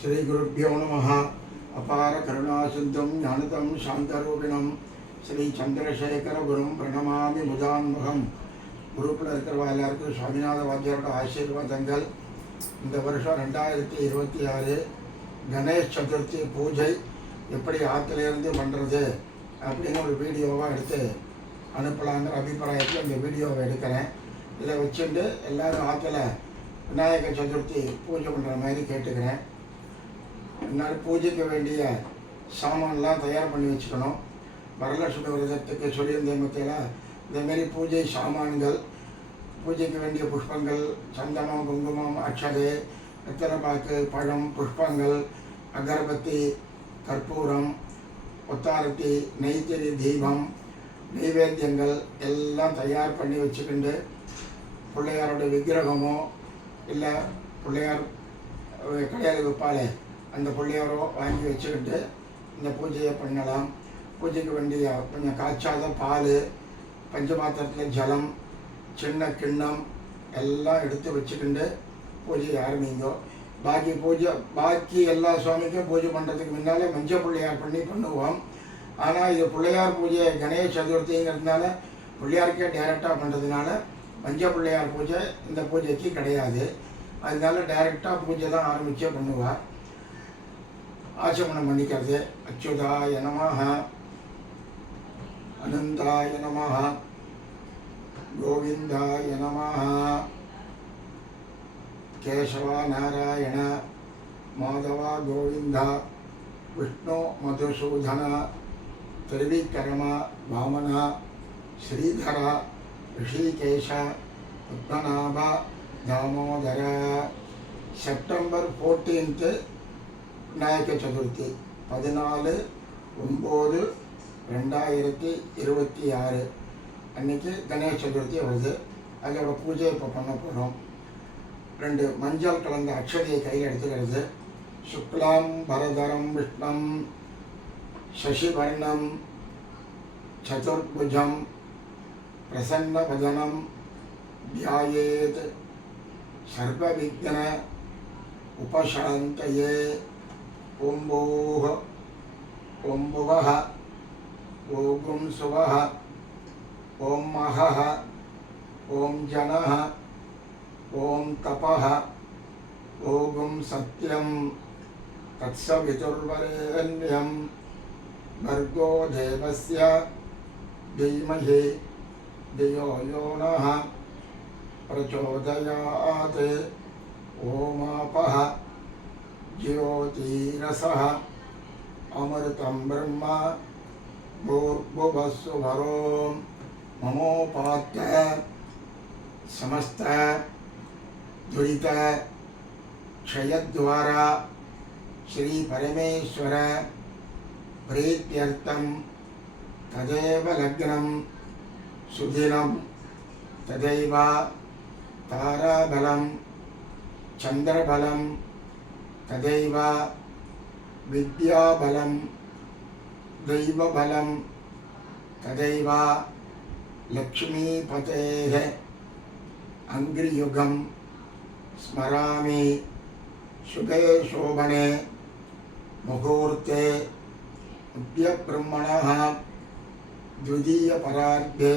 श्री गुरुभ्यो नमः। अपार करुणासिद्धं ज्ञानदं शांतरूपिणं श्री चंद्रशेखर गुरुं प्रणमामि मुदान्मुகம். குரூப்பில் இருக்கிறவா எல்லாருக்கும் சுவாமிநாத வாத்தியாரோட ஆசீர்வாதங்கள். இந்த வருஷம் 2026 கணேஷ் சதுர்த்தி பூஜை எப்படி ஆற்றுலேருந்து பண்ணுறது அப்படின்னு ஒரு வீடியோவாக எடுத்து அனுப்பலாங்கிற அபிப்பிராயத்தில் இந்த வீடியோவை எடுக்கிறேன். இதை வச்சுட்டு எல்லோரும் ஆற்றுல விநாயகர் சதுர்த்தி பூஜை பண்ணுற மாதிரி கேட்டுக்கிறேன். என்னால் பூஜைக்கு வேண்டிய சாமான்லாம் தயார் பண்ணி வச்சுக்கணும். வரலட்சுமி விரதத்துக்கு சொல்லியிருந்த மத்தியில் இதேமாரி பூஜை சாமான்கள், பூஜைக்கு வேண்டிய புஷ்பங்கள், சந்தனம், குங்குமம், அக்ஷதை, வெத்தலைப்பாக்கு, பழம், புஷ்பங்கள், அகர்பத்தி, கற்பூரம், ஒத்தாரத்தி, நெய்த்திரி, தீபம், நைவேத்தியங்கள் எல்லாம் தயார் பண்ணி வச்சுக்கிண்டு பிள்ளையாரோட விக்கிரகமோ இல்லை பிள்ளையார் கடையாளி வைப்பாலே அந்த பிள்ளையாரோ வாங்கி வச்சுக்கிட்டு இந்த பூஜையை பண்ணலாம். பூஜைக்கு வேண்டிய கொஞ்சம் காய்ச்சாத பால், பஞ்சபாத்திரத்தில் ஜலம், சின்ன கிண்ணம் எல்லாம் எடுத்து வச்சுக்கிண்டு பூஜையை ஆரம்பிங்கோ. பாக்கி எல்லா சுவாமிக்கும் பூஜை பண்ணுறதுக்கு முன்னால் மஞ்சள் பிள்ளையார் பண்ணுவோம். ஆனால் இது பிள்ளையார் பூஜை கணேஷ் சதுர்த்திங்கிறதுனால பிள்ளையாருக்கே டைரெக்டாக பண்ணுறதுனால மஞ்சள் பிள்ளையார் பூஜை இந்த பூஜைக்கு கிடையாது. அதனால டைரெக்டாக பூஜை தான் ஆரம்பித்தே பண்ணுவார். ஆச்சமனம் பண்ணிக்கிறது. அச்சுதாய நமஹ, அனந்தாய நமஹ, கோவிந்தாய நமஹ, கேசவா நாராயண, மாதவா கோவிந்தா, விஷ்ணு மதுசூதன, திரிவிக்ரம வாமன, ஸ்ரீதர, ரிஷிகேஷ, பத்மநாப, தாமோதர. செப்டம்பர் 14 விநாயகர் சதுர்த்தி 14/9/2026 அன்றைக்கி கணேஷ் சதுர்த்தி வருது. அதோட பூஜை இப்போ பண்ண போகிறோம். 2 மஞ்சள் கலந்த அக்ஷதையை கையில் எடுத்துக்கிறது. சுக்லாம் பரதரம் விஷ்ணம் சசிவர்ணம் சதுர்புஜம் பிரசன்னவதனம் தியாயேத் சர்வவிக்ன உபசாந்தயே. ஓம் பூஹ ஓம் புவஹ ஓம் சுவஹ ஓம் மஹஹ ஓம் ஜனஹ ஓம் தபஹ ஓம் சத்யம் தத்சவிதுர்வரேண்யம் भर्गो देवस्य धीमहि धियो यो नः प्रचोदयात्. ओमापः ज्योतिरसः अमृतं ब्रह्म भूर्भुवस्सुवरों ममोपात्य समस्त दुरित क्षयद्वारा श्री परमेश्वर प्रीत्यर्थं तदेव लग्नं सुदिनं तदैव ताराबलं चंद्रबलं तदैव विद्याबलं दैवबलं तदैव लक्ष्मीपतेः अंग्रियुगं स्मरामि. शुभे शोभने मुहूर्ते उद्यब्रह्मणः द्वितीयपरार्धे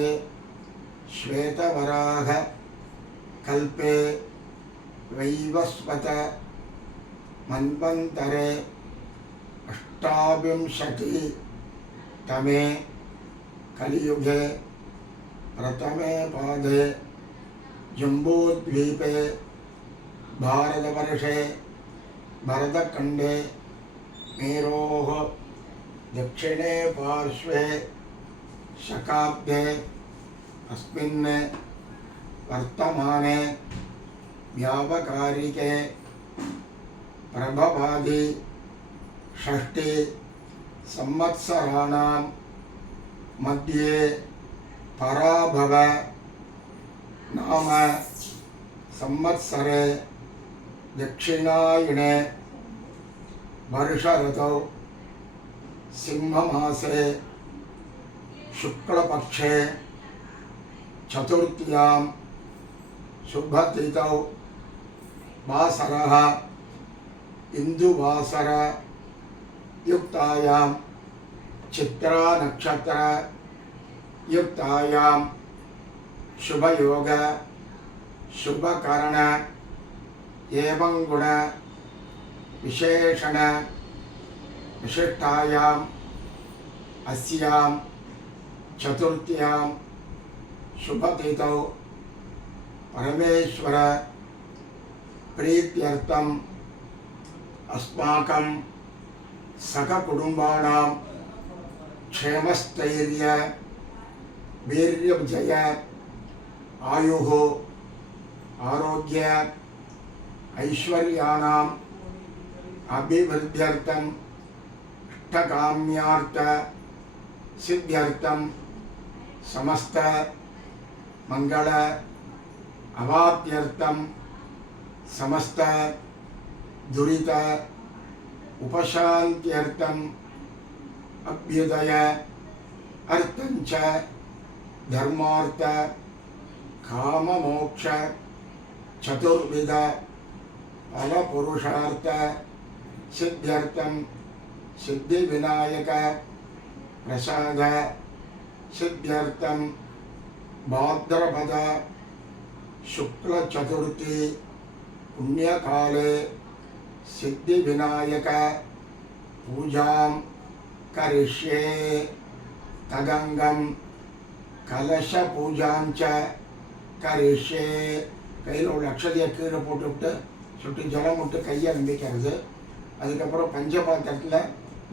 श्वेतवराह कल्पे वैवस्वत मन्वन्तरे 28तमे कलियुगे प्रथमे पादे जम्बूद्वीपे भारतवर्षे भरतखण्डे मेरोः दक्षिणे पार्श्वे शकाब्दे अस्मिन् वर्तमाने व्यावकारिके प्रभवादि षष्टि संवत्सराणां मध्ये पराभव नाम संवत्सरे दक्षिणायने वर्षऋतौ सिंहमासे शुक्लपक्षे चतुर्थ्यां शुभतिथौ वासरः இந்துவாசர யுக்தாயாம் சித்ரா நக்ஷத்திர யுக்தாயாம் शुभयोग शुभकरण एवं गुण विशेषण विशिष्टायां अस्यां चतुर्थ्यां शुभतिथौ परमेश्वर प्रीत्यर्थम अस्माकं सककुटुम्बानां क्षेमस्थैर्य वीर्यविजय आयुः आरोग्य ऐश्वर्याणाम् अभिवृद्ध्यर्थम इष्टकाम्यार्थ सिद्ध्यर्थम समस्त मंगल अवाप्त्यर्थम समस्त दुरित उपशान्त्यर्थम अभ्युदय अर्थंच धर्मार्थ काम मोक्ष चतुर्विध फल पुरुषार्थ सिद्ध्यर्थम सिद्धि विनायक प्रसाद सिद्ध्यर्थम भाद्रपद शुक्ल चतुर्थी पुण्यकाले सिद्धि विनायक पूजां करिष्ये तदंगम कलश पूजांच करिष्ये கையில் உள்ள அக்ஷதையை கீழே போட்டுவிட்டு சுட்டு ஜலம் விட்டு கையை நம்பிக்கிறது. அதுக்கப்புறம் பஞ்சபாத்திரத்தில்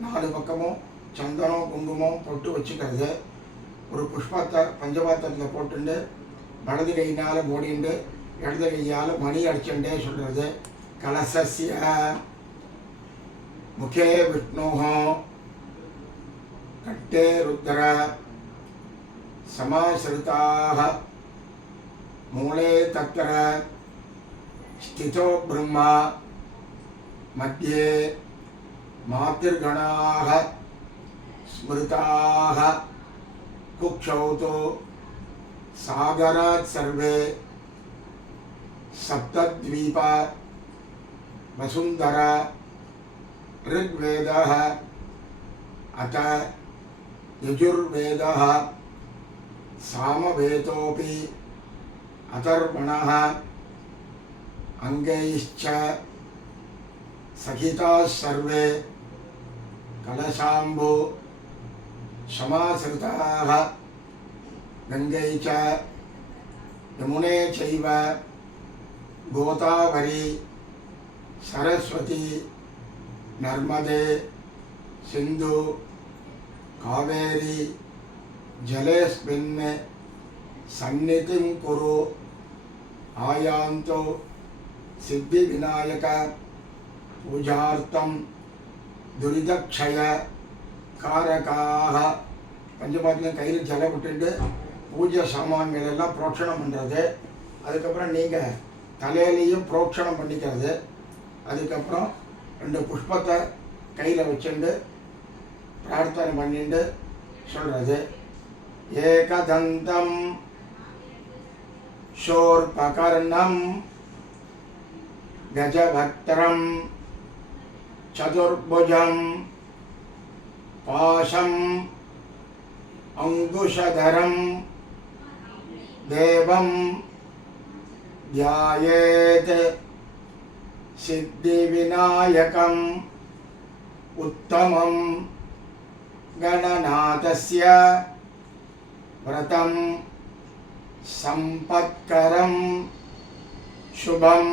4 பக்கமும் சந்தனம் குங்குமம் பொட்டு வச்சுக்கிறது. ஒரு புஷ்பத்தை பஞ்சபாத்திரத்தில் போட்டுண்டு வலது கையினால் மூடிண்டு இடது கையால் மணி அடிச்சுட்டே சொல்கிறது. கலசஸ்ய முகே விஷ்ணோः கட்டே ருத்ர समाश्रिताः मूले तत्र स्थितो ब्रह्मा मध्ये मातृगणाः स्मृताः कुक्षौ तु सागरात् सर्वे सप्तद्वीप वसुन्धरा ऋग्वेदः अथ यजुर्वेदः सामवेदोऽपि अथर्वणः अंगैश्च सहिताः सर्वे कलशाम्बु समाश्रिताः गंगै च यमुने चैव गोदावरी सरस्वती नर्मदे सिंधु कावेरी जलेस्मिन् सन्निधिं कुरु आयान्तो सिद्धि विनायक पूजार्थम दुरितक्षय कारकाः पंचपाத்திரம் கையில் ஜலம் விட்டுட்டு பூஜை சாமான்கள் எல்லாம் புரோட்சணம் பண்ணுறது. அதுக்கப்புறம் நீங்கள் தலையிலையும் புரோட்சணம் பண்ணிக்கிறது. அதுக்கப்புறம் 2 புஷ்பத்தை கையில் வச்சுட்டு பிரார்த்தனை பண்ணிட்டு சொல்கிறது. एकदन्तं शूर्पकर्णं गजभक्त्रं चतुर्भुजं पाशम् अंकुशधरं देवं ध्यायेत् सिद्धिविनायकम् उत्तमं गणनाथस्य व्रतं संपत्करं शुभं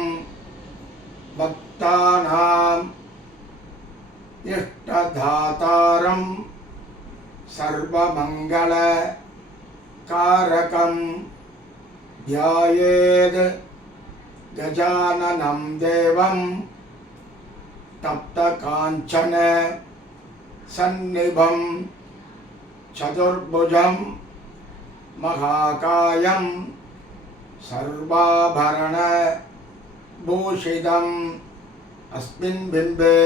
भक्तानां इष्टदातारं सर्वमंगल कारकं ध्यायेत् गजाननं देवं तप्तकाञ्चन सन्निभं चतुर्भुजं महाकायं सर्वाभरण भूषितम् अस्मिन् बिम्बे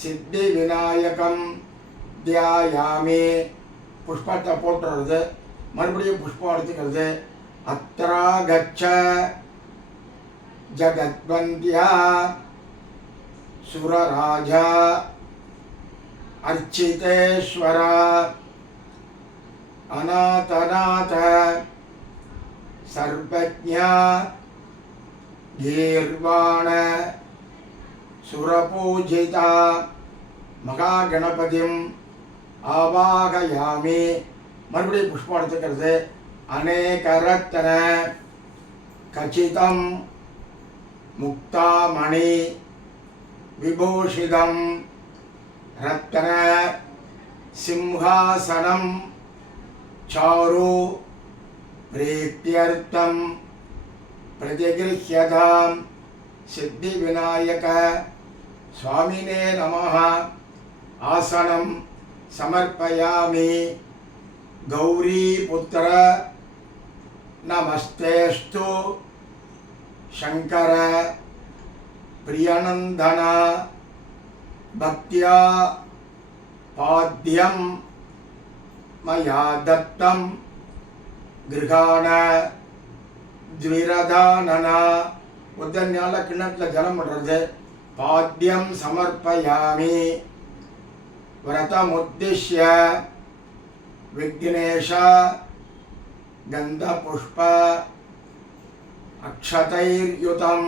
सिद्धि विनायकं ध्यायामि. पुष्पத்தை போட்டுறது, மறுபடியும் புஷ்பம் எடுத்துக்கிறது. அத்ரா கச்ச ஜகத்வந்தியா सुरराजा अर्चितेश्वर अनाथनाथ सर्वज्ञ गीर्वाण सुरपूजिता महागणपतिं आवाहयामि மறுபடியும் புஷ்பம் எடுத்துக்கிறது அநேகரத்ன கச்சிதம் முக்தாமணி விபூஷிதம் ரத்ன சிம்ஹாசனம் சாரு பிரீத்யர்த்தம் பிரதிகிருஹ்யதாம் சித்தி விநாயக சுவாமினே நமः ஆசனம் சமர்ப்பயாமி गौरी पुत्र नमस्तेस्तु शंकर प्रियनंदन भक्त्या पाद्यम मया दत्तं गृहाण द्विरदानन उदन्याल किण्णत्तुल जलम पड़ुறது पाद्यम समर्पयामि व्रतमुद्दिश्य विघ्नेश गंधपुष्प अक्षतैर्युतं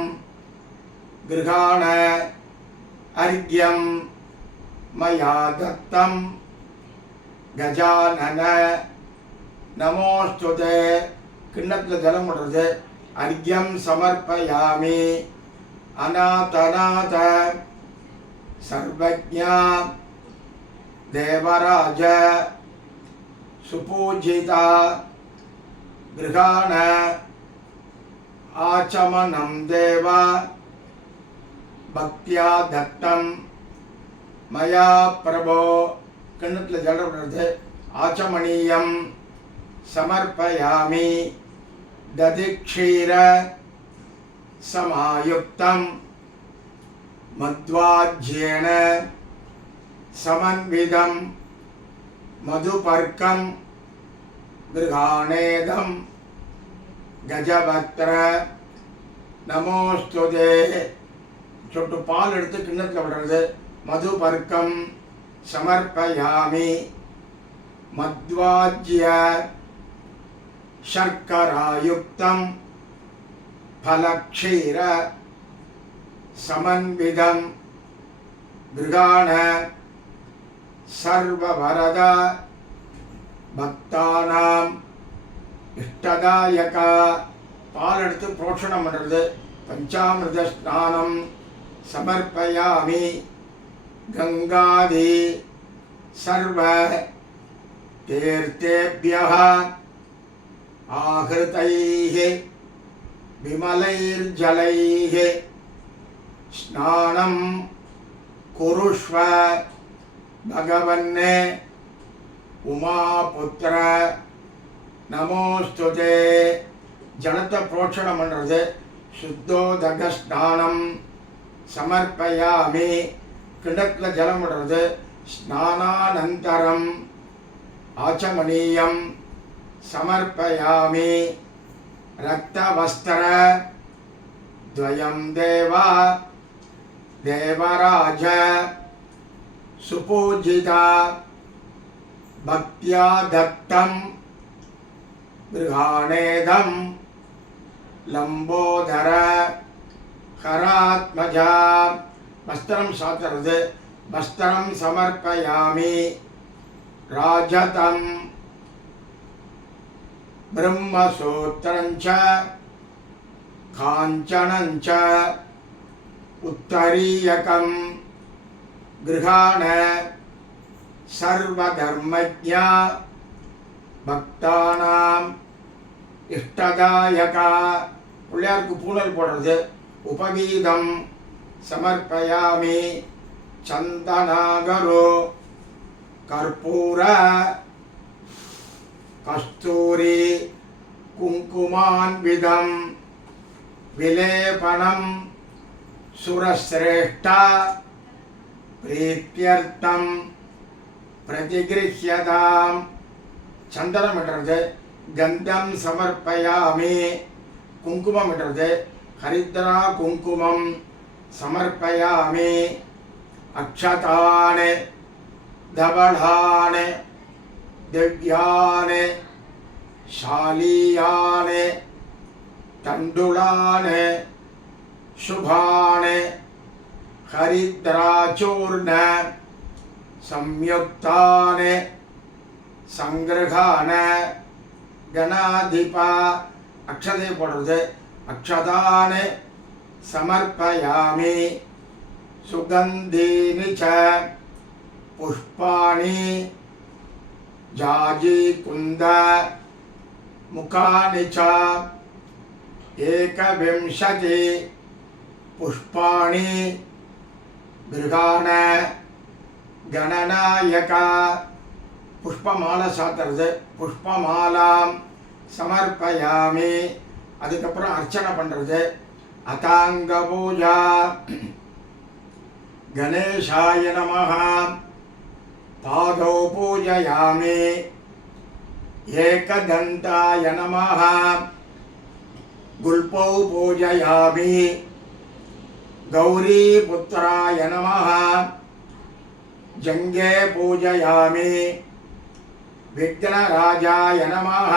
गृहाण अर्घ्यं मया दत्तं गजानन नमोस्तुते किण्णत्तुल जलम पड़ुறது अर्घ्यं समर्पयामि अनाथनाथ सर्वज्ञ देवराज सुपूजिता गृहाण आचमनं देव भक्त्या दत्तं मया प्रभो किण्णत्तुल जलं पड़ुறது आचमनीयं समर्पयामि दधिक्षीर समायुक्तं मध्वाज्येन समन्वितं मधुपर्कं गृहाणेदं गजवक्त्र नमोस्तुते चोट्टु पाल एडुत्तु किण्णत्तुल विडुறது मधुपर्कं समर्पयामि मध्वाज्य शर्करायुक्तं फलक्षीर समन्वितं गृहाण सर्ववरद भक्तानां इष्टदायक पाल एडुत्तु प्रोक्षणं पण्णुறது पंचामृत स्नानं समर्पयामि गंगादि सर्व तीर्थेभ्यः आहृतैः विमलैर्जलैः स्नानं कुरुष्व भगवन्ने उमापुत्र नमोस्तुते जलते प्रोक्षणं पण्णुறது शुद्धोदक स्नानं समर्पयामि किण्णत्तुल जलं पड़ुறது स्नानानन्तरम् आचमनीयं समर्पयामि रक्तवस्त्र द्वयं देवा देवराज सुपूजिता भक्त्या दत्तं गृहाणेदं लंबोदर हरात्मजा वस्त्रं सात्तुறது वस्त्रं समर्पयामि राजतं ब्रह्मसूत्रं च काञ्चनं च उत्तरीयकं गृहाण सर्वधर्मज्ञ भक्तानां इष्टदायक பிள்ளையாருக்கு பூணல் போடுறது उपवीदं समर्पयामि चंदनागरो कर्पूर कस्तूरी कुंकुमान्वितं विलेपनं सुरश्रेष्ठ प्रीत्यर्थं प्रतिगृह्यतां चंदनम इट्टது गंधं समर्पयामि कुंकुमम इट्टது हरिद्रा कुंकुमं समर्पयामि अक्षताने धवलाने दिव्याने शालीयाने तंडुलाने शुभाने हरिद्राचूर्ण संयुक्ताने संग्रहाने गणाधिपा अक्षते पड़ुदे अक्षताने समर्पयामि सुगंधीनि च पुष्पाणि जाजी कुंद मुखानि च एकविंशति पुष्पाणि गृहाण गणनायक पुष्पमाला सातरது पुष्पमालाम समर्पयामि அதுக்கப்புறம் அர்ச்சனை பண்றது अतांग पूजा गणेशाय नमः पादौ पूजयामि एकदन्ताय नमः गुल्पौ पूजयामि गौरीपुत्राय नमः जंगे पूजयामि विघ्नराजाय नमः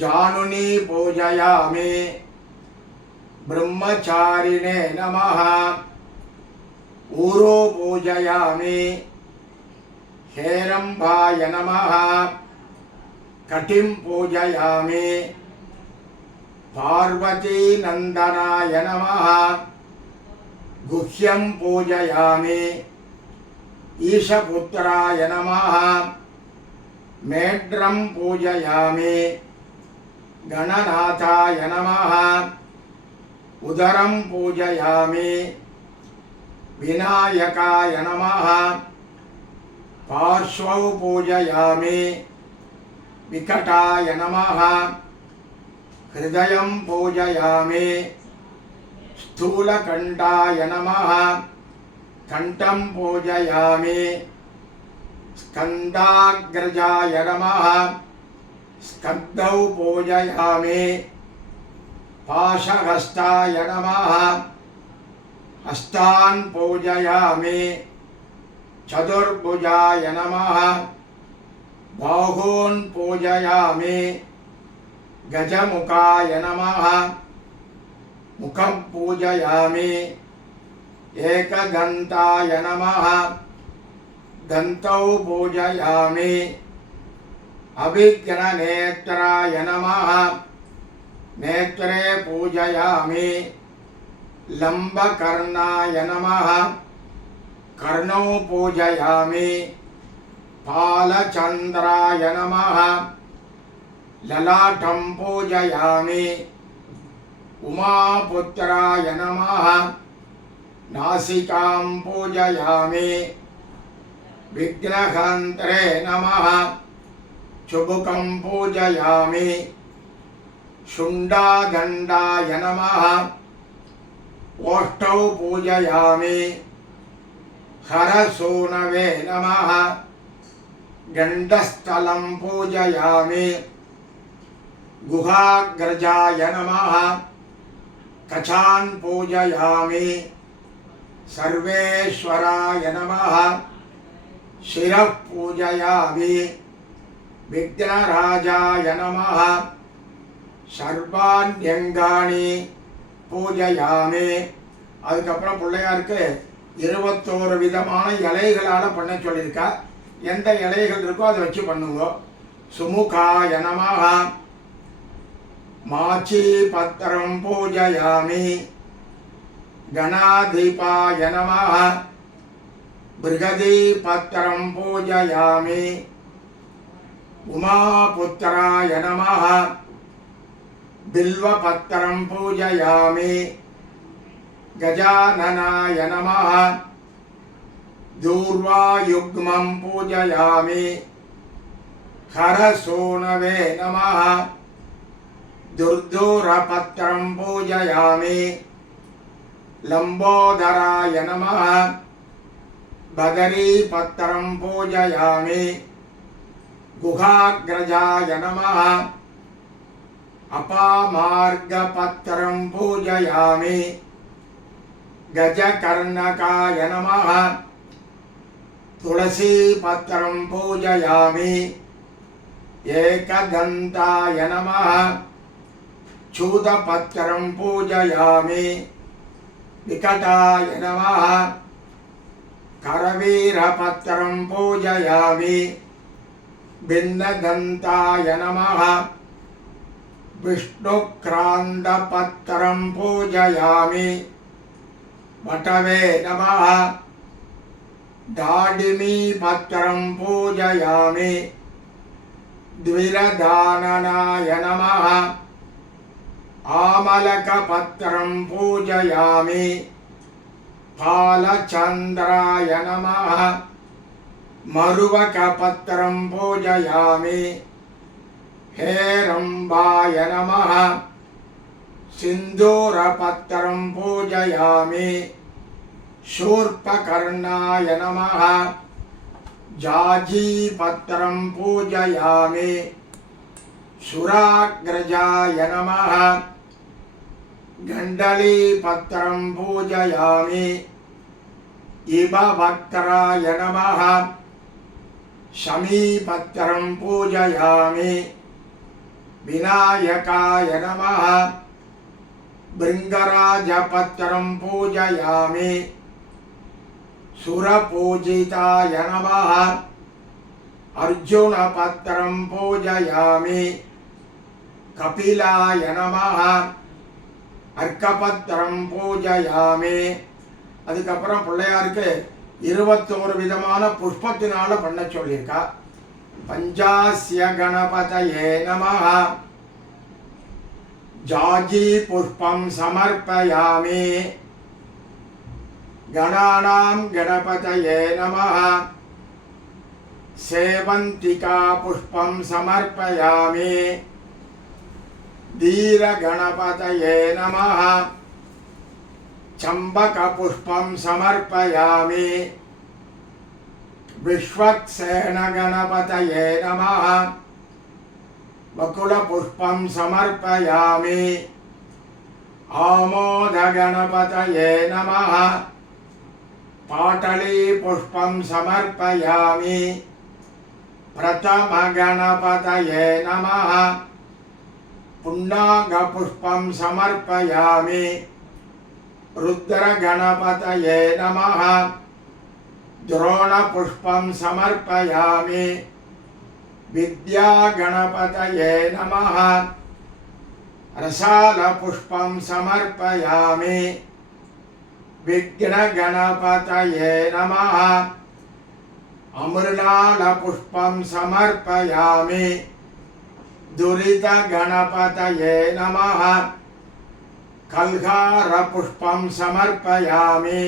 जानुनी पूजयामि ब्रह्मचारिणे नमः ऊरो पूजयामि हेरंबाय नमः कटिं पूजयामि पार्वती नंदनाय नमः गुह्यं पूजयामि ईशपुत्राय नमः मेढ्रं पूजयामि गणनाथाय नमः उदरं पूजयामि विनायकाय नमः पार्श्वौ पूजयामि विकटाय नमः हृदयं पूजयामि स्थूलकण्ठाय नमः कंठं पूजयामि स्कन्दाग्रजाय नमः स्कन्धौ पूजयामि पाशहस्ताय नमः हस्तान् पूजयामि चतुर्भुजाय नमः बाहून् पूजयामि गजमुखाय नमः मुखं पूजयामि एकदन्ताय नमः दन्तौ पूजयामि अभिज्ञनेत्राय नमः नेत्रे पूजयामि लंबकर्णाय नमः कर्णौ पूजयामि पालचंद्राय नमः ललाटं पूजयामि उमापुत्राय नमः नासिकां पूजयामि विघ्नहन्त्रे नमः चुबुकं पूजयामि शुण्डागण्डाय नमः ओष्ठौ पूजयामि हरसूनवे नमः गण्डस्थलं पूजयामि गुहाग्रजाय नमः कचान् पूजयामि सर्वेश्वराय नमः शिरः पूजयामि विघ्नराजाय नमः सर्वाण्यंगानि पूजयामि அதுக்கப்புறம் பிள்ளையாருக்கு 21 விதமான இலைகளால பண்ண சொல்லியிருக்கா. எந்த இலைகள் இருக்கோ அதை வச்சு பண்ணுங்க. சுமுகாய நமஹ மாச்சி பத்திரம் பூஜயாமி गणाधिपाय नमः बृहदी पत्रं पूजयामि उमापुत्राय नमः बिल्वपत्रं पूजयामि गजाननाय नमः दूर्वायुग्मं पूजयामि हरसूनवे नमः दुर्दूरपत्रं पूजयामि लंबोदराय नमः बदरीपत्रं पूजयामि गुहाग्रजाय नमः अपामार्गपत्रं पूजयामि गजकर्णकाय नमः तुलसीपत्रं पूजयामि एकदन्ताय नमः चूतपत्रं पूजयामि विकटाय नमः करवीरपत्रं पूजयामि भिन्नदन्ताय नमः विष्णुक्रान्तपत्रं पूजयामि वटवे नमः दाडिमीपत्रं पूजयामि द्विरदाननाय नमः आमलकपत्रं पूजयामि फालचन्द्राय नमः मरुवकपत्रं पूजयामि हेरम्बाय नमः सिन्दूरपत्रं पूजयामि शूर्पकर्णाय नमः जाजीपत्रं पूजयामि सुराग्रजाय नमः गण्डलीपत्रं पूजयामि इबभक्त्राय नमः शमीपत्रं पूजयामि विनायकाय नमः भृङ्गराजपत्रं पूजयामि सुरपूजिताय नमः अर्जुनपत्रं पूजयामि कपिलाय नमः अर्कपत्रं पूजयामि அதுக்கப்புறம் பிள்ளையாருக்கு 21 விதமான புஷ்பத்தினால பண்ண சொல்லியிருக்கா. பஞ்சாஸ்ய கணபதயே நமः जाजी पुष्पं समर्पयामि गणानां गणपतये नमः सेवन्तिका पुष्पं समर्पयामि धीरगणपतये नमः चम्बकपुष्पं समर्पयामि विश्वक्सेनगणपतये नमः वकुलपुष्पं समर्पयामि आमोदगणपतये नमः पाटलीपुष्पं समर्पयामि प्रथमगणपतये नमः पुण्डागपुष्पं समर्पयामि रुद्रगणपतये नमः द्रोणपुष्पं समर्पयामि विद्यागणपतये नमः रसालपुष्पं समर्पयामि विघ्नगणपतये नमः अमृणालपुष्पं समर्पयामि दुरितगणपतये नमः कल्हारपुष्पं समर्पयामि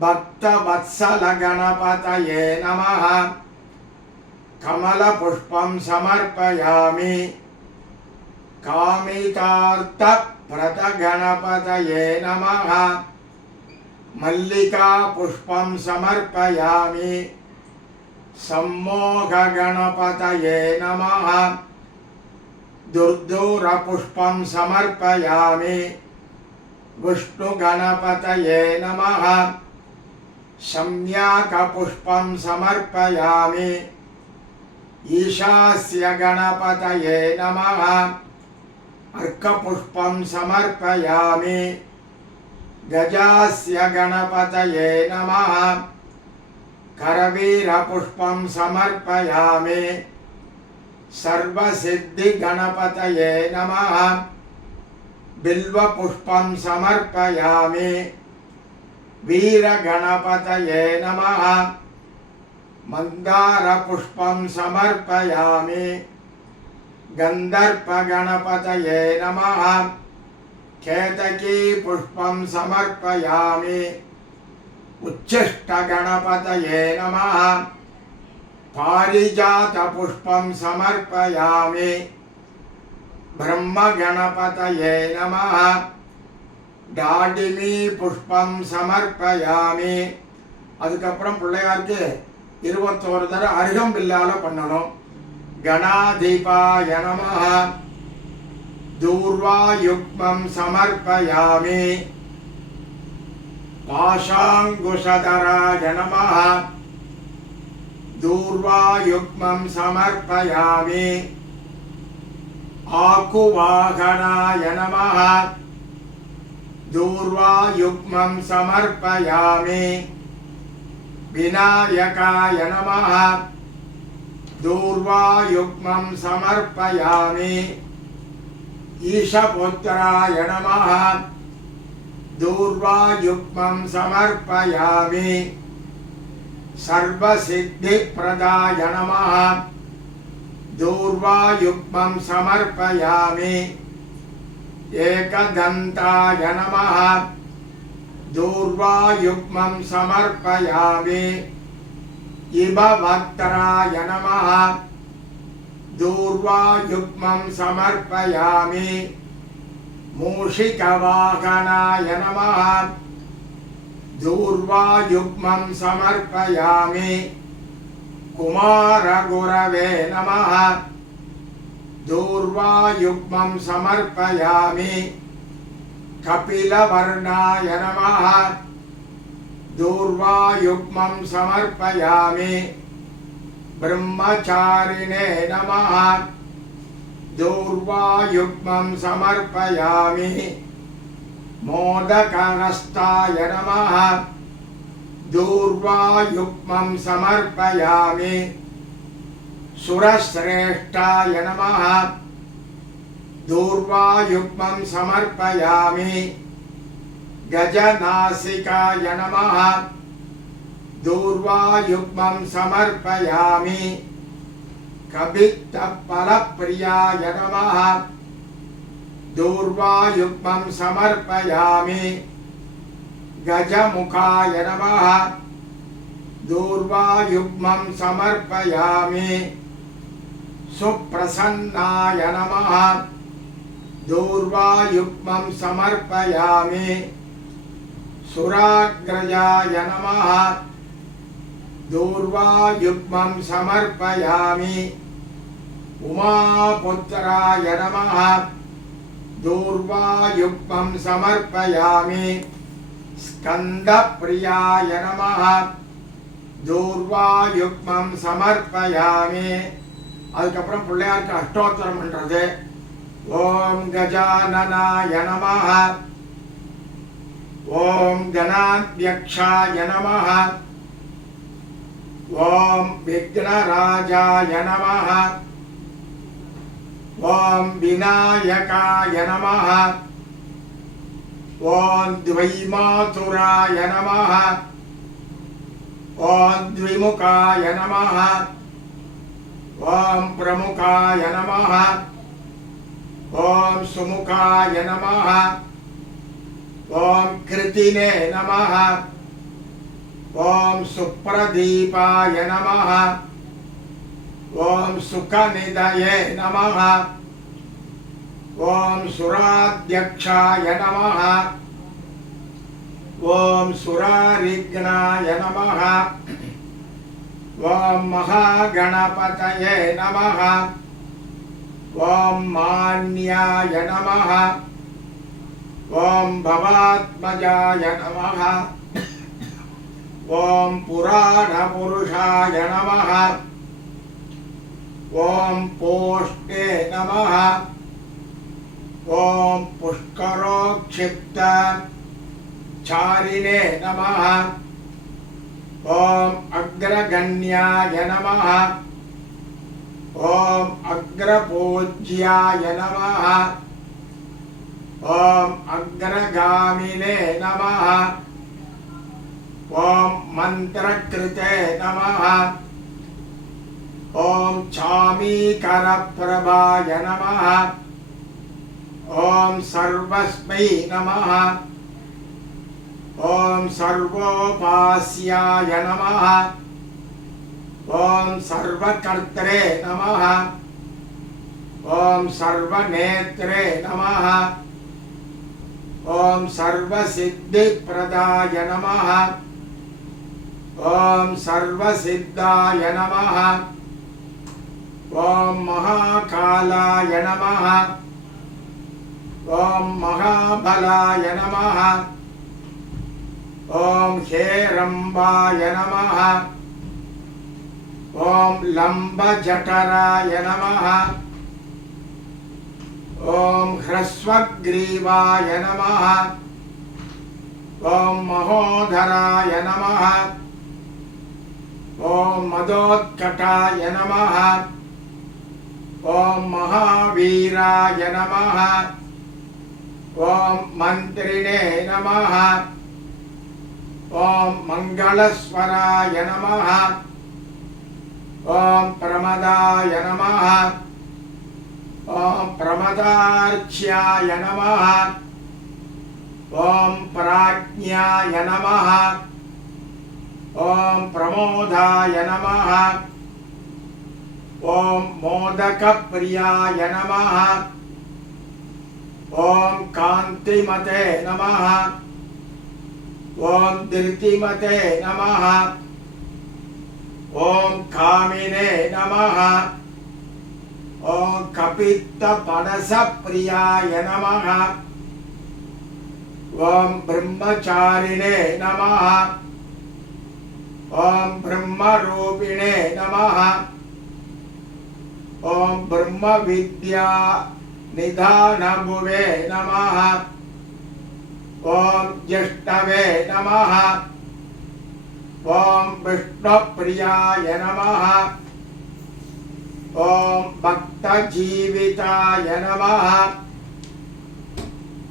भक्तवत्सलगणपतये नमः कमलपुष्पं समर्पयामि कामितार्थप्रदगणपतये नमः मल्लिकापुष्पं समर्पयामि सम्मोहगणपतये नमः दुर्दूरपुष्पं समर्पयामि विष्णुगणपतये नमः शम्याकपुष्पं समर्पयामि ईशास्य गणपतये नमः अर्कपुष्पं समर्पयामि गजास्य गणपतये नमः करवीरपुष्पं समर्पयामि सर्वसिद्धिगणपतये नमः बिल्वपुष्पं समर्पयामि वीरगणपतये नमः मन्दारपुष्पं समर्पयामि गन्धर्पगणपतये नमः केतकीपुष्पं समर्पयामि उच्छिष्टगणपतये नमः पारिजातपुष्पं समर्पयामि ब्रह्मगणपतये नमः दाडिमीपुष्पं समर्पयामि அதுக்கப்புறம் பிள்ளையாருக்கு 21 தடவை அருகம்பில்லால பண்ணணும். गणाधिपाय नमः दूर्वायुग्मं समर्पयामि पाशाङ्कुशधराय नमः दूर्वायुग्मं समर्पयामि आकुवाहनाय नमः दूर्वायुग्मं समर्पयामि विनायकाय नमः दूर्वायुग्मं समर्पयामि ईशपुत्राय नमः दूर्वायुग्मं समर्पयामि सर्वसिद्धिप्रदाय नमः दूर्वायुग्मं समर्पयामि एकदन्ताय नमः दूर्वायुग्मं समर्पयामि इमवक्त्राय नमः दूर्वायुग्मं समर्पयामि मूषिकवाहनाय नमः दूर्वायुग्मं समर्पयामि कुमारगुरवे नमः दूर्वायुग्मं समर्पयामि कपिलवर्णाय नमः दूर्वायुग्मं समर्पयामि ब्रह्मचारिणे नमः दूर्वायुग्मं समर्पयामि मोदकहस्ताय नमः दूर्वायुग्मं समर्पयामि सुरश्रेष्ठाय नमः दूर्वायुग्मं समर्पयामि गजनासिकाय नमः दूर्वायुग्मं समर्पयामि कवित्तफलप्रियाय नमः दूर्वायुग्मं समर्पयामि गजमुखाय नमः दूर्वायुग्मं समर्पयामि सुप्रसन्नाय नमः दूर्वायुग्मं समर्पयामि सुराग्रजाय नमः दूर्वायुग्मं समर्पयामि उमापुत्राय नमः दूर्वायुग्मं समर्पयामि स्कंदप्रियाय नमः दूर्वायुग्मं समर्पयामि அதுக்கப்புறம் பிள்ளையாருக்கு அஷ்டோத்தரம் பண்றது ஓம் கஜானனாய நமः ஓம் கணாத்யக்ஷாய நமः ஓம் விக்னராஜாய நமः ஓம் விநாயகாய நமः ஓம் द्वैमातुराय नमः ஓம் द्विमुखाय नमः ஓம் प्रमुखाय नमः ஓம் सुमुखाय नमः ஓம் कृतिने नमः ஓம் सुप्रदीपाय नमः ஓம் सुखनिधये नमः ஓம் सुराध्यक्षाय नमः ஓம் सुरारिघ्नाय नमः ஓம் महागणपतये नमः ஓம் मान्याय नमः ஓம் भवात्मजाय नमः ஓம் पुराणपुरुषाय नमः ஓம் पोष्टे नमः ஓம் पुष्करोक्षिप्त चारिणे नमः ஓம் अग्रगण्याय नमः ஓம் अग्रपूज्याय नमः ஓம் अग्रगामिने नमः ஓம் मन्त्रकृते नमः ஓம் चामीकरप्रभाय नमः ஓம் सर्वस्मै नमः ஓம் सर्वोपास्याय नमः ஓம் सर्वकर्त्रे नमः ஓம் सर्वनेत्रे नमः ஓம் सर्वसिद्धिप्रदाय नमः ஓம் सर्वसिद्धाय नमः ஓம் महाकालाय नमः ஓம் महाबलाय नमः ओम हेरंबाय नमः। ओम लंबजठराय नमः। ओम ह्रस्वग्रीवाय नमः। ओम महोदराय नमः। ओम मदोत्कटाय नमः। ओम महावीराय नमः। ओम मंत्रिणे नमः। ओम मंगलस्वराय नमः। ओम प्रमदाय नमः। ओम प्रमदार्च्याय नमः। ओम प्राज्ञाय नमः। ओम प्रमोदाय नमः। ओम मोदकप्रियाय नमः। ओम कांतिमते नमः। ओम धृतिमते नमः। ओम कामिने नमः। ओम कपित्तपनसप्रियाय नमः। ओम ब्रह्मचारिणे नमः। ओम ब्रह्मरूपिणे नमः। ओम ब्रह्मविद्या निधानभुवे नमः। ओम ज्येष्ठवे नमः। ओम विष्णुप्रियाय नमः। ओम भक्तजीविताय नमः।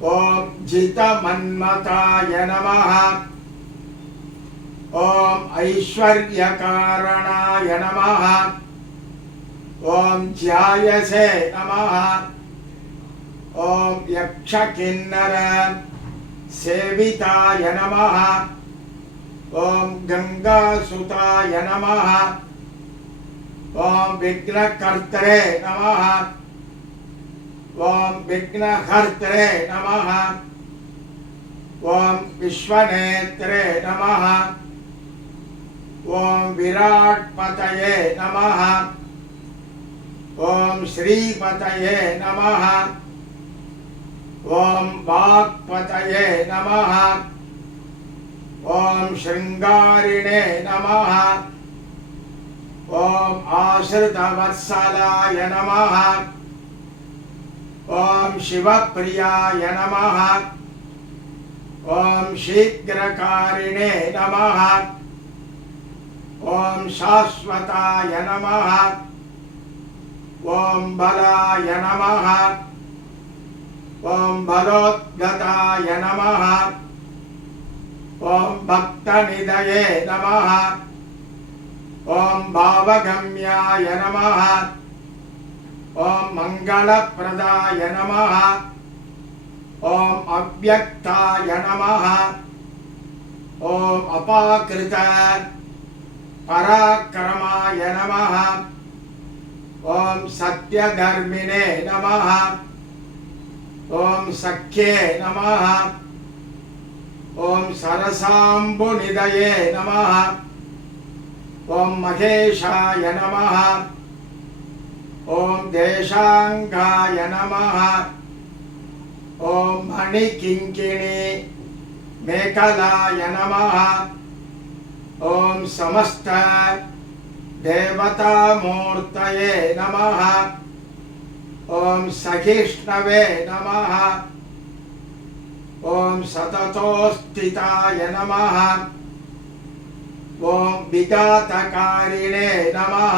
ओम जितमन्मताय नमः। ओम ऐश्वर्यकारणाय नमः। ओम ज्यायसे नमः। ओम यक्षकिन्नर सेविताय नमः। ओम गंगासुताय नमः। ओम विघ्नकर्त्रे नमः। ओम विघ्नहर्त्रे नमः। ओम विश्वनेत्रे नमः। ओम विराट्पतये नमः। ओम श्रीपतये नमः। ओम वाक्पतये नमः। ओम श्रृंगारिणे नमः। ओम आश्रितवत्सलाय नमः। ओम शिवप्रियाय नमः। ओम शीघ्रकारिणे नमः। ओम शाश्वताय नमः। ओम बलाय नमः। ओम बलोद्गताय नमः। ओम भक्तनिधये नमः। ओम भावगम्याय नमः। ओम मंगलप्रदाय नमः। ओम अव्यक्ताय नमः। ओम अपाकृत पराक्रमाय नमः। ओम सत्यधर्मिणे नमः। ओम सख्ये नमः। ओम सरसाम्बुनिधये नमः। ओम महेशाय नमः। ओम देशांगाय नमः। ओम मणिकिंकिणी मेखलाय नमः। ओम समस्त देवतामूर्तये नमः। ओम सहिष्णवे नमः। ओम सततोस्थिताय नमः। ओम विघातकारिणे नमः।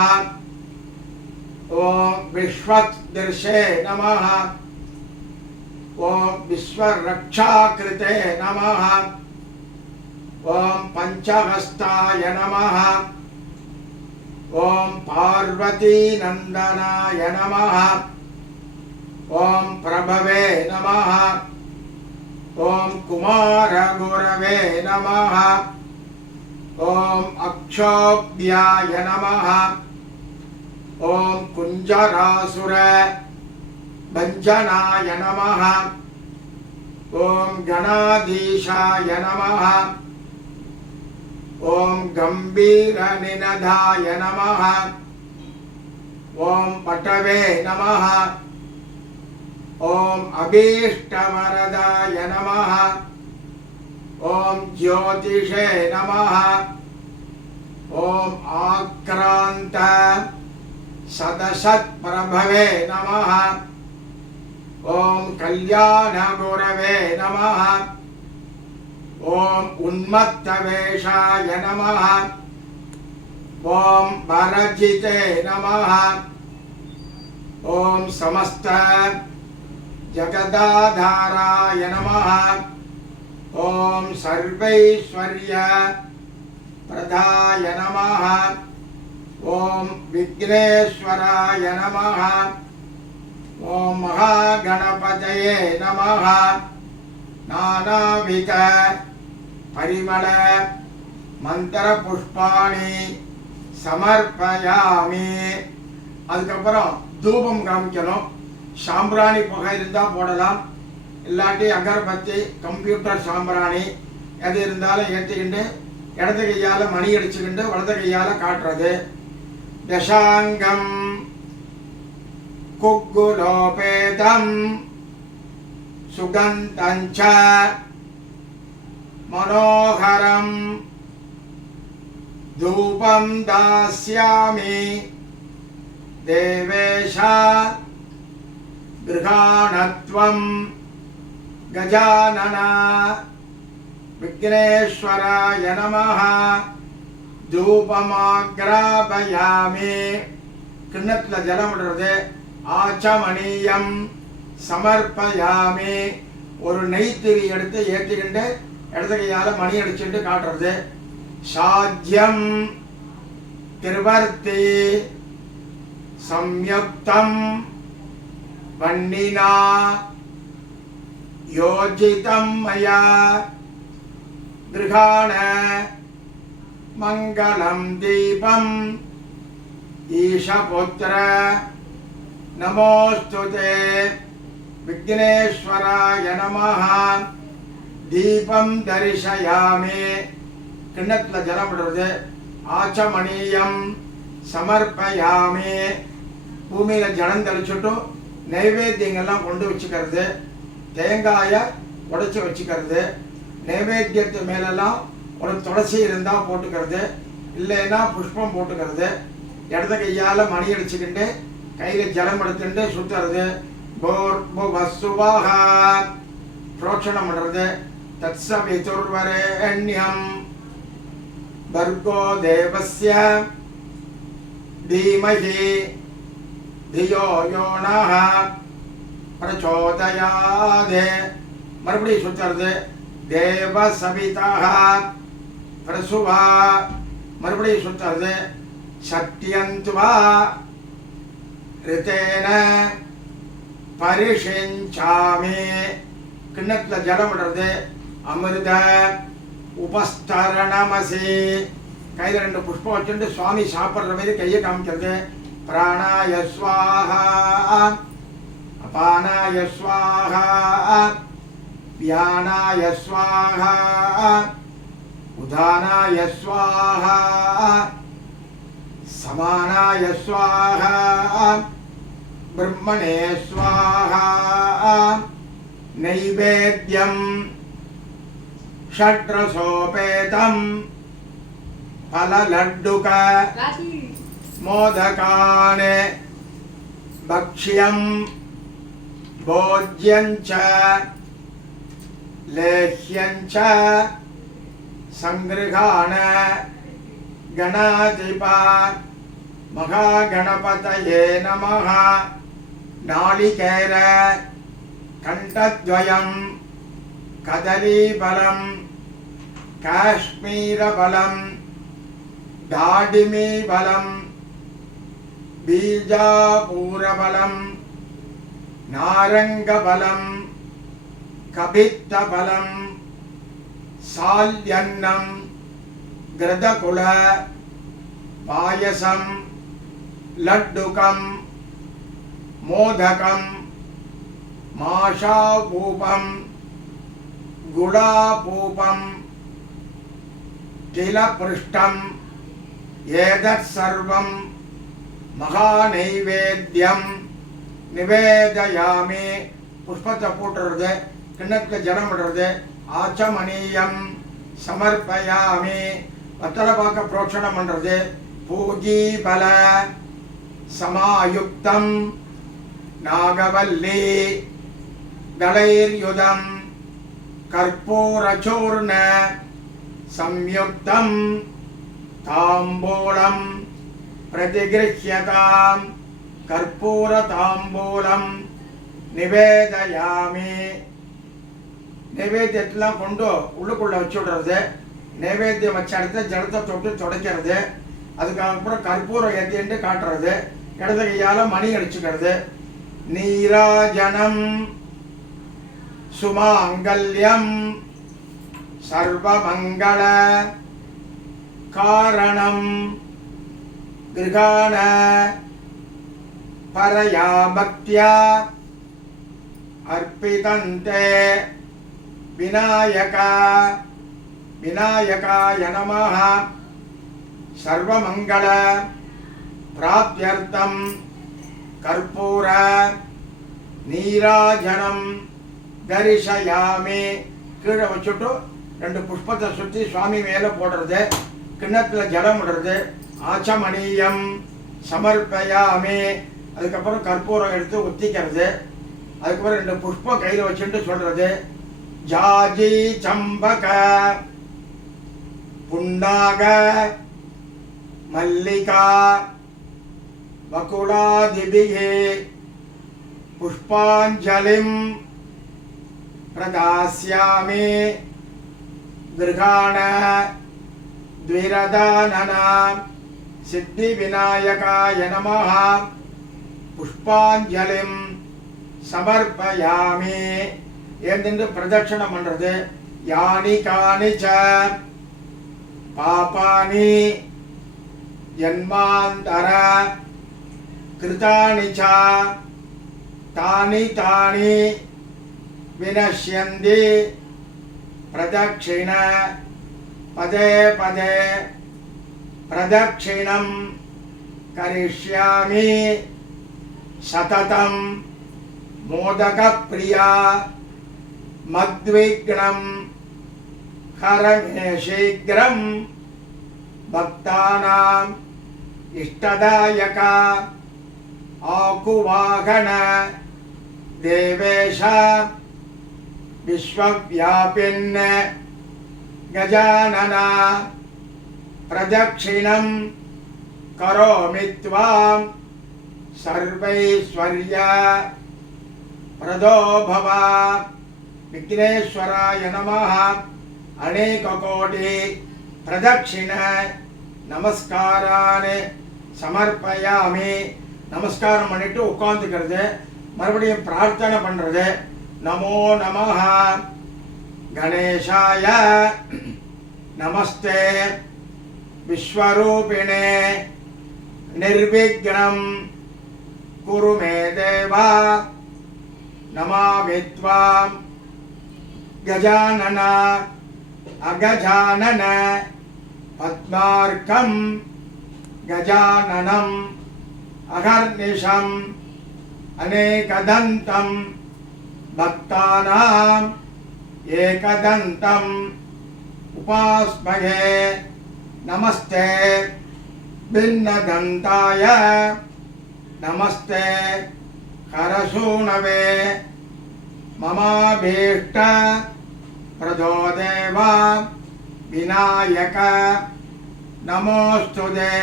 ओम विश्वदर्शे नमः। ओम विश्वरक्षाकृते नमः। ओम पंचहस्ताय नमः। ओम पार्वती नंदनाय नमः। ओम प्रभवे नमः। ओम कुमार गुरवे नमः। ओम अक्षोभ्याय नमः। ओम कुंजरासुर भंजनाय नमः। ओम गणाधीशाय नमः। ओम गंभीरनिनदाय नमः। ओम पटवे नमः। ओम अभीष्टवरदाय नमः। ஓம் ஜோதிஷே நமः. ஓம் ஆக்ராந்த சதசத் பிரபவே நமः. ஓம் கல்யாண குரவே நமः. ஓம் உன்மத்தவேஷாய நமः. ஓம் வரஜிதே நமः. ஓம் சமஸ்த ஜகதாதாராய நமः. ஓம் சர்வைஸ்வர்ய பிரதாய நமः. ஓம் விக்னேஸ்வராய நமः. ஓம் மகாகணபதயே நமः. நானாவித பரிமள மந்திர புஷ்பாணி சமர்ப்பயாமி. அதுக்கப்புறம் தூபம் காமிக்கணும். சாம்பிராணி புகை இருந்தால் போடலாம், இல்லாட்டி அகர்பத்தி கம்ப்யூட்டர் சாம்பிராணி எது இருந்தாலும் ஏற்றிக்கிண்டு இடது கையால் மணி அடிச்சுக்கிண்டு வலது கையால் காட்டுறது. தசாங்கம் குக்குலோபேதம் சுகந்தஞ்ச மனோகரம் தூபம் தாஸ்யாமி தேவேஷா கிருகாணத்வம் கஜானன விக்னேஸ்வராய நமः. தூபமாக்ராபயாமி. கிண்ணத்தில் ஜலம் விடுறது. ஆச்சமணியம் சமர்ப்பயாமி. ஒரு நெய்த்திரி எடுத்து ஏற்றிக்கிண்டு இடது கையால் மணி அடிச்சுட்டு காட்டுறது. சாத்தியம் திருவர்த்தி சம்யுக்தம் வன்னினா யோஜிதம் மயா கிருகாண மங்களம் தீபம் ஈஷபுத்திர நமோஸ்துதே விக்னேஸ்வராய நமः. தீபம் தரிசயாமி. கிண்ணத்தில் ஜலம் விடுறது. ஆச்சமணியம் சமர்ப்பயாமி. பூமியில் ஜலம் தெளிச்சுட்டு நைவேத்தியங்கள்லாம் கொண்டு வச்சுக்கிறது. தேங்காயை உடைச்சி வச்சுக்கிறது. நைவேத்தியத்து மேலெல்லாம் ஒரு துளசி இருந்தால் போட்டுக்கிறது, இல்லைன்னா புஷ்பம் போட்டுக்கிறது. இடது கையால் மணி அடிச்சுக்கிண்டு கையில் ஜலம் எடுத்துட்டு சுற்றுறது. கோர்புவசுவாக புரோட்சணம் பண்ணுறது. தத்சவிதுர்வரேண்யம் பர்கோ தேவஸ்ய தீமஹி தியோ யோ நः பிரச்சோதயாத். மறுபடியும் சுற்றுறது. தேவ சவிதः பிரசுவா. மறுபடியும் சுற்றுறது. சத்யந்த்வா ரிதேன பரிஷிஞ்சாமி. கிண்ணத்தில் ஜலம் விடுறது. அமிர்த உபஸ்தரணமசி. கையில் 2 புஷ்பம் வச்சுட்டு சுவாமி சாப்பிட்ற மாதிரி கையை காமிக்கிறது. பிராணாய ஸ்வாஹா அபானாய ஸ்வாஹா வியானாய ஸ்வாஹா உதானாய ஸ்வாஹா சமானாய ஸ்வாஹா பிரம்மணே ஸ்வாஹா. நைவேத்யம் ஷட்ரசோபேதம் பலலட்டுக மோதகான் பக்ஷ்யம் போஜ்யஞ்ச லேஹ்யஞ்ச சங்கிருகாண கணாதிப மகாகணபதயே நமः. நாளிகேர கண்டத்வயம் கதலீபலம் காஷ்மீரபலம் தாடிமீபலம் பீஜாபூரபலம் நாரங்கபலம் கபித்தபலம் சால்யன்னம் கிரதகுல பாயசம் லட்டுகம் மோதகம் மாஷாபூபம் குலாபூபம் திலபிருஷ்டம் ஏதத் சர்வம் மகாநைவேத்யம் நிவேதயாமி. புஷ்பத்தை போட்டுறது. கிண்ணத்தில் ஜலம் விடுறது. ஆச்சமணியம் சமர்ப்பயாமி. வெத்தலை பாக்க புரோட்சணம் பண்றது. பூஜி பல சமாயுக்தம் நாகவல்லி தளைர்யுதம் கற்பூரச்சூர்ண சம்யுக்தம் தாம்பூலம் பிரதிகிருஹ்யதாம். கற்பூர தாம்பூலம் நிவேதயாமி. நைவேத்தியத்தெல்லாம் கொண்டு உள்ளுக்குள்ள வச்சு விடுறது. நைவேத்தியம் வச்ச இடத்த ஜலத்தை தொட்டு துடைக்கிறது. அதுக்கப்புறம் கற்பூரம் ஏற்றிட்டு காட்டுறது. இடது கையால் மணி அடிச்சுக்கிறது. நீராஜனம் சுமாங்கல்யம் சர்வமங்கள காரணம் கிருகான பரயா பக்தியா அர்ப்பிதந்தே விநாயகாய நமः. சர்வமங்கள பிராப்த்யர்த்தம் கற்பூர நீராஜனம் தரிசயாமி. கீழே வச்சுட்டு 2 புஷ்பத்தை சுற்றி சுவாமி மேலே போடுறது. கிண்ணத்தில் ஜலம் விடுறது. ஆச்சமணியம் சமர்ப்பயாமி. அதுக்கப்புறம் கற்பூரம் எடுத்து ஒத்திக்கிறது. அதுக்கப்புறம் 2 புஷ்பம் கையில் வச்சுட்டு சொல்றது. ஜாஜி சம்பக புன்னாக மல்லிகா வகுளாதிபிகே புஷ்பாஞ்சலிம் பிரதாஸ்யாமி. கிருகாண த்விரதானன சித்தி விநாயகாய நமः. புஷ்பாஞ்சலிம் சமர்ப்பயாமி. என்று பிரதட்சணம் பண்றது. யானி காணிச்ச பாபானி ஜன்மாந்தர கிருதானி ச தானி தானி வினஷ்யந்தி. பிரதட்சிண பதே பதே பிரதட்சிணம் கரிஷ்யாமி. சததம் மோதக பிரியா மத்விக்னம் ஹரமே சீக்கிரம். பக்தானாம் இஷ்டதாயக ஆகுவாகன தேவேஷ விஸ்வவ்யாபின் கஜானன. பிரதட்சிணம் கரோமி த்வாம் சர்வைஸ்வர்ய பிரதோ பவ. விக்னேஸ்வராய நமः. அநேக கோடி பிரதட்சிண நமஸ்காரான் சமர்ப்பயாமி. நமஸ்காரம் பண்ணிட்டு உட்காந்துக்கிறது. மறுபடியும் பிரார்த்தனை பண்றது. நமோ நமः கணேசாய நமஸ்தே விஸ்வரூபிணே நிர்விக்னம் குரு மே தேவா. நமாமி த்வாம் கஜானன அகஜானன பத்மார்க்கம் கஜானனம் அகர்நிஷம் அநேகதந்தம் பக்தானாம் ஏகதந்தம் உபாஸ்மஹே. நமஸ்தே பின்னதந்தாய நமஸ்தே கரசூனவே. மமாபீஷ்ட பிரதோ தேவா விநாயக நமோஸ்துதே.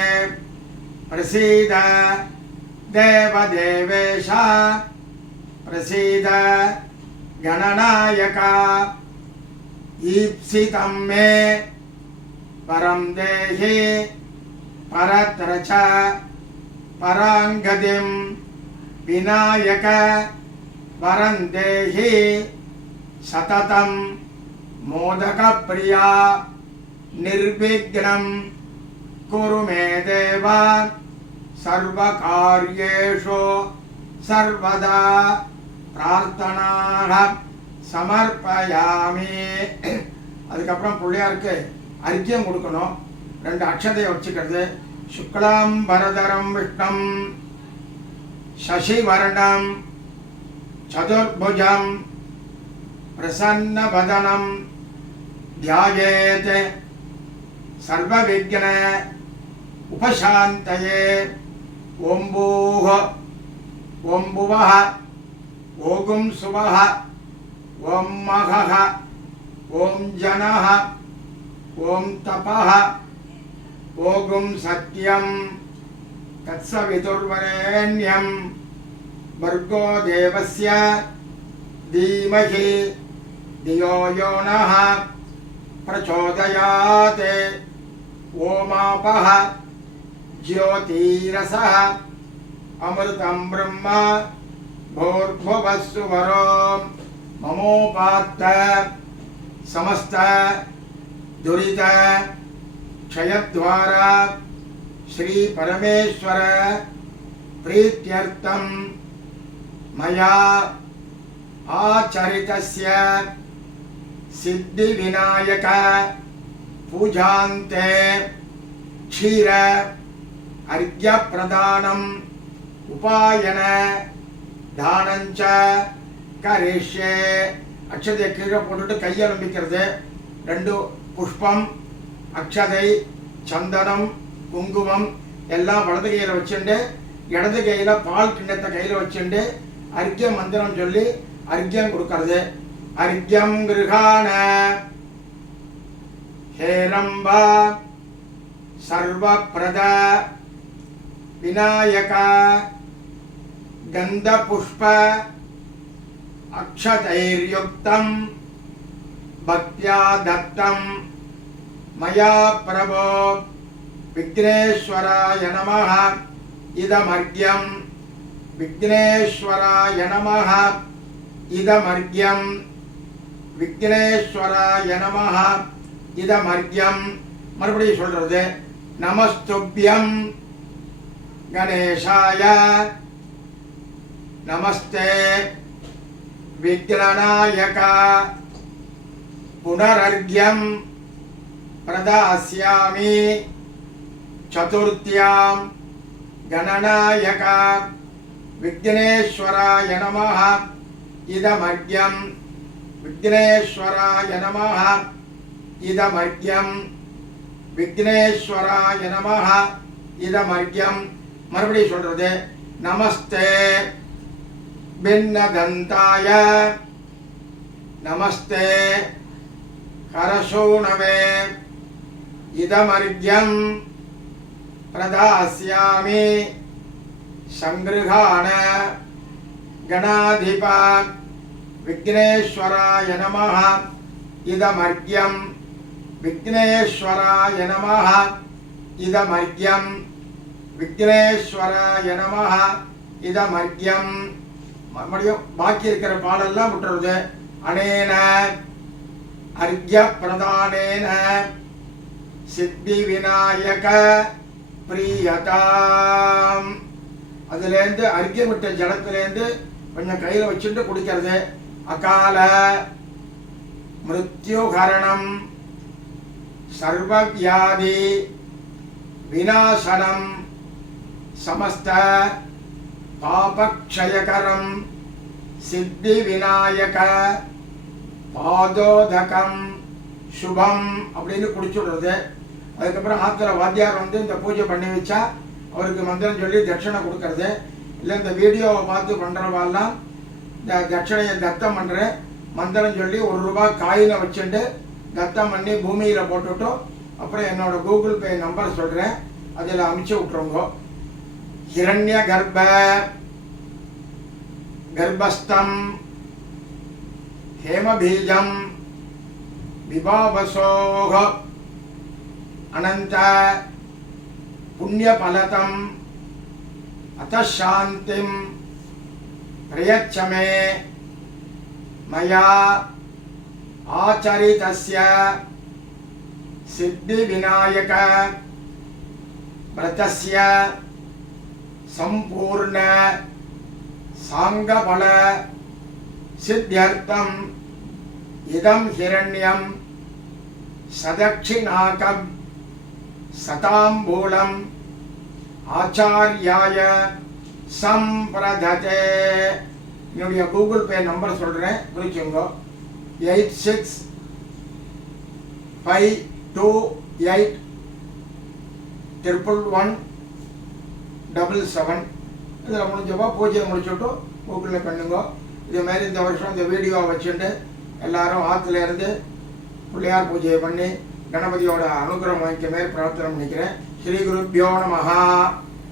பிரசீத தேவதேவேஷ பிரசீத கணநாயக. ஈப்சிதம் மே பரம் தேஹி பரத்ர ச பராங்கதிம் விநாயக வரம் தேஹி. சததம் மோதக பிரியா நிர்விக்னம் குரு மே தேவா. சர்வகார்யேஷு சர்வதா பிரார்த்தனாக சமர்ப்பயாமி. அதுக்கப்புறம் பிள்ளையாருக்கு அர்க்கியம் கொடுக்கணும். 2 அக்ஷதையை வச்சுக்கிறது. சுக்லாம் பரதரம் விஷ்ணம் சசிவர்ணம் சதுர்புஜம் பிரசன்னவதனம் ध्यायेत् सर्वविघ्न उपशान्तये। ॐ भूः ॐ भुवः ॐ सुवः ॐ महः ॐ जनः ॐ तपः ॐ सत्यं तत्सवितुर्वरेण्यं भर्गो देवस्य धीमहि धियो यो नः प्रचोदयात्। ओमापः ज्योतिरसः अमृतं ब्रह्म भूर्भुवस्सुवरो ममोपात्त समस्त दुरित क्षयद्वारा श्री परमेश्वर प्रीत्यर्थं मया आचरितस्य सिद्धिविनायक पूजान्ते क्षीर अर्घ्य प्रदानम् उपायन दानञ्च करिष्ये। अक्षते कीழே போட்டுட்டு கையை நம்பிக்கிறது, 2 புஷ்பம் அக்ஷதை சந்தனம் குங்குமம் எல்லாம் வலது கையில் வச்சுட்டு இடது கையில் பால் கிண்ணத்தை கையில் வச்சுட்டு அர்க்ய மந்திரம் சொல்லி அர்க்யம் கொடுக்கறது. அர்க்யம் கிருஹாண ஹேரம்ப சர்வப்ரத விநாயக கந்த புஷ்ப அக்ஷதைர்யுக்தம் பக்த்யா தத்தம் மயா பிரபோ விக்னேஸ்வராய நமः இதமர்க்யம் விக்னேஸ்வராய நமः இதமர்க்யம் விக்னேஸ்வராய நமः இதமர்க்யம். மறுபடியும் சொல்றது, நமஸ்துப்யம் கணேசாய நமஸ்தே விக்னநாயக புனரர்க்யம் பிரதாஸ்யாமி சதுர்த்தியாம் கணநாயக விக்னேஸ்வராய நமः இதமர்க்யம் விக்னேஸ்வராய நமः இதமர்க்யம் விக்னேஸ்வராய நமः இதமர்க்யம். மறுபடியும் சொல்றது, நமஸ்தே பின்னதந்தாய நமஸ்தே கரசூணவே இதமர்க்யம் பிரதாஸ்யாமி சங்கிருஹாண கணாதிப விக்னேஸ்வராய நமः இதமர்க்யம் விக்னேஸ்வராய நமः இதமர்க்யம் விக்னேஸ்வராய நமः இதமர்க்யம். மறுபடியும் பாக்கி இருக்கிற பாடெல்லாம் விட்டுறது. அனேன அர்க்ய பிரதானேன சித்தி விநாயக பிரியதாம். அதுலேருந்து அர்க்யம் விட்ட ஜலத்திலேருந்து கொஞ்சம் கையில் வச்சுட்டு குடிக்கிறது. அகால மிருத்யுஹரணம் சர்வவியாதி விநாசனம் சமஸ்த பாபக்ஷயகரம் சித்தி விநாயக பாதோதகம் சுபம் அப்படின்னு குடிச்சுடுறது. அதுக்கப்புறம் ஆத்திர வாத்தியார் வந்து இந்த பூஜை பண்ணி வச்சா அவருக்கு மந்திரம் சொல்லி தட்சணை கொடுக்கறது. இல்லை இந்த வீடியோவை பார்த்து பண்ணுறவாலாம் இந்த தட்சணையை தத்தம் பண்ணுறேன் மந்திரம் சொல்லி ₹1 காயினை வச்சுட்டு தத்தம் பண்ணி பூமியில் போட்டுவிட்டு அப்புறம் என்னோட கூகுள் பே நம்பர் சொல்கிறேன், அதில் அனுப்பிச்சி விட்ருங்க. ஹிரண்ய கர்ப்பஸ்தம் ஹேமபீஜம் விபாவசோக அனந்த புண்ணியபலதம் அத்தசாந்திம் பிரயச்சமே மயா ஆச்சரிதஸ்ய சித்தி விநாயக व्रतस्य संपूर्ण सांगफल सिद्ध्यर्थम इदं हिरण्यं सदक्षिणाकं सताम्बूलम् आचार्याय संप्रदते. என்னுடைய கூகுள் பே நம்பர் சொல்கிறேன், குறிச்சுங்கோ. 52881177. இதில் முடிஞ்சப்போ பூஜையை முடிச்சுட்டு கூகுளில் பண்ணுங்க. இதேமாரி இந்த வருஷம் இந்த வீடியோவை வச்சுட்டு எல்லாரும் ஆற்றுல இருந்து பிள்ளையார் பூஜையை பண்ணி கணபதியோட அனுகிரகம் வாங்கிக்க மாரி பிரார்த்தனை பண்ணிக்கிறேன். ஸ்ரீ குருப்பியோ நமஹா.